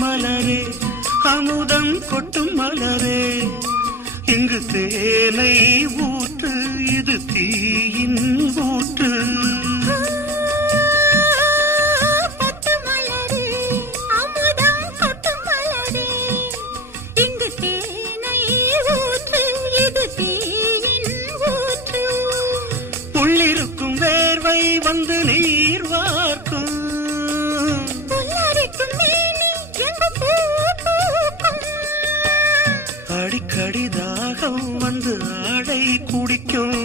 மலரே அமுதம் கொட்டும் மலரே இங்கு தேனை ஊற்று இது தீயின் ஊற்று உள்ளிருக்கும் வேர்வை வந்து நீர் வார்க்கும் அடிக்கடி தாகம் வந்து ஆடை குடிக்கும்